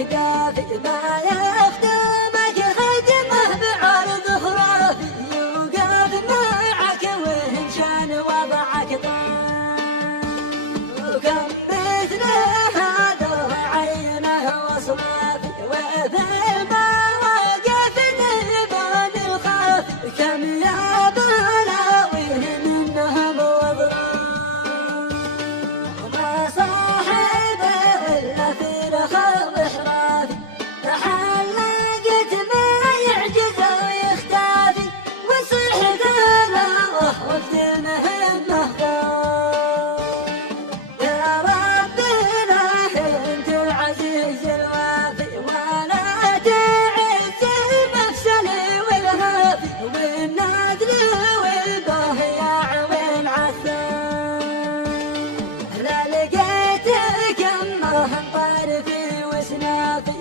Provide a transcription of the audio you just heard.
أكتافي ما يخدمك خدمه بعرض خرافي يوقف معك وإن شان وضعك وكم مثل هذا عينه وصلافي وذي ما وقف الإيمان الخافي كم يا بلاويه منهم وضراب وما صاحب إلا في رخاء وحرافي تحلقت ما يعجز ويختفي وصحت له وقت المهمة يا ربنا انت العزيز الوافي ولا تعز المفشل والهافي والنادل والباه يا عوين عثام لا لقيتك اما طارفي وسنافي